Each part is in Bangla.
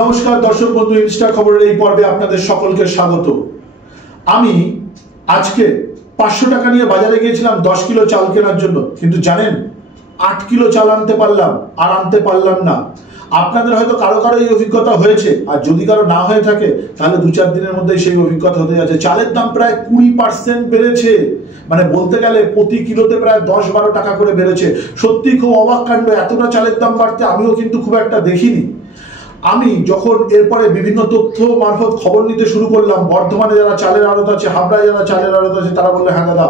নমস্কার দর্শক বন্ধু, ইনস্টা খবরের এই পর্বে আপনাদের সকলকে স্বাগত। আমি আজকে 500 টাকা নিয়ে বাজারে গিয়েছিলাম 10 কিলো চাল কেনার জন্য, কিন্তু জানেন 8 কিলো চাল আনতে পারলাম আর আনতে পারলাম না। আপনাদের হয়তো কারো কারো এই অভিজ্ঞতা হয়েছে, আর যদি কারো না হয়ে থাকে তাহলে 2-4 দিনের মধ্যেই সেই অভিজ্ঞতা হতে যাচ্ছে। চালের দাম প্রায় 20% বেড়েছে, মানে বলতে গেলে প্রতি কিলোতে প্রায় 10-12 টাকা করে বেড়েছে। সত্যি খুব অবাক কাণ্ড, এতটা চালের দাম বাড়তে আমিও কিন্তু খুব একটা দেখিনি। আমি যখন এরপরে বিভিন্ন তথ্য মারফত খবর নিতে শুরু করলাম, বর্ধমানে যারা চালের আড়ত আছে, হাবড়ায় যারা চালের আড়ত আছে, তারা বললো হ্যাঁ দাদা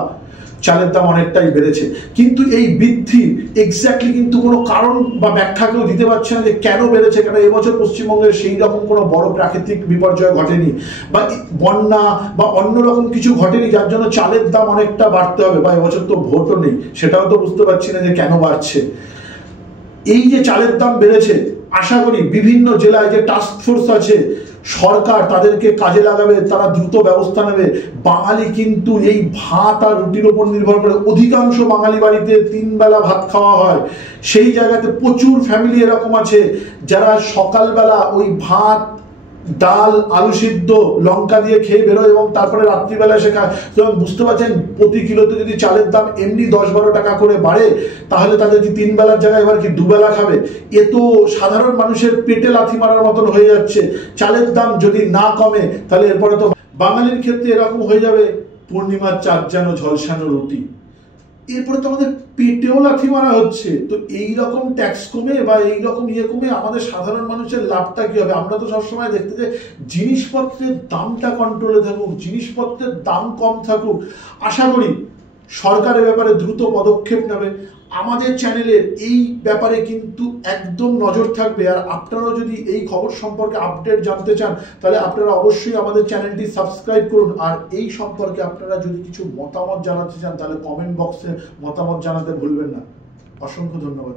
চালের দাম অনেকটাই বেড়েছে। কিন্তু এই বৃদ্ধি এক্স্যাক্টলি কিন্তু কোনো কারণ বা ব্যাখ্যা কেউ দিতে পারছে না যে কেন বেড়েছে। কেন এবছর পশ্চিমবঙ্গের সেই রকম কোনো বড় প্রাকৃতিক বিপর্যয় ঘটেনি, বা বন্যা বা অন্যরকম কিছু ঘটেনি যার জন্য চালের দাম অনেকটা বাড়তে হবে, বা এবছর তো ভোটও নেই, সেটাও তো বুঝতে পারছি না যে কেন বাড়ছে। এই যে চালের দাম বেড়েছে, আশা করি বিভিন্ন জেলায় যে টাস্ক ফোর্স আছে সরকার তাদেরকে কাজে লাগাবে, তারা দ্রুত ব্যবস্থা নেবে। বাঙালি কিন্তু এই ভাত আর রুটির উপর নির্ভর করে, অধিকাংশ বাঙালি বাড়িতে 3 বেলা ভাত খাওয়া হয়। সেই জায়গাতে প্রচুর ফ্যামিলি এরকম আছে যারা সকালবেলা ওই ভাত, ডাল, আলু সিদ্ধ, লঙ্কা দিয়ে খেয়ে বেরোয় এবং তারপরে রাত্রিবেলা এসে খায়। বুঝতে পারছেন, প্রতি কিলোতে যদি চালের দাম এমনি 10-12 টাকা করে বাড়ে, তাহলে তাদের কি 3 বেলার জায়গায় এবার কি 2 বেলা খাবে? এ তো সাধারণ মানুষের পেটে লাথি মারার মতন হয়ে যাচ্ছে। চালের দাম যদি না কমে তাহলে এরপরে তো বাঙালির ক্ষেত্রে এরকম হয়ে যাবে পূর্ণিমার চাঁদ যেন ঝলসানো রুটি। এরপরে তো আমাদের পেটেও লাথি মারা হচ্ছে। তো এইরকম ট্যাক্স কমে বা এইরকম কমে আমাদের সাধারণ মানুষের লাভটা কি হবে? আমরা তো সবসময় দেখতে যে জিনিসপত্রের দামটা কন্ট্রোলে থাকুক, জিনিসপত্রের দাম কম থাকুক। আশা করি সরকারের ব্যাপারে দ্রুত পদক্ষেপ নেবে। আমাদের চ্যানেলের এই ব্যাপারে কিন্তু একদম নজর থাকবে। আর আপনারাও যদি এই খবর সম্পর্কে আপডেট জানতে চান তাহলে আপনারা অবশ্যই আমাদের চ্যানেলটি সাবস্ক্রাইব করুন। আর এই সম্পর্কে আপনারা যদি কিছু মতামত জানাতে চান তাহলে কমেন্ট বক্সে মতামত জানাতে ভুলবেন না। অসংখ্য ধন্যবাদ।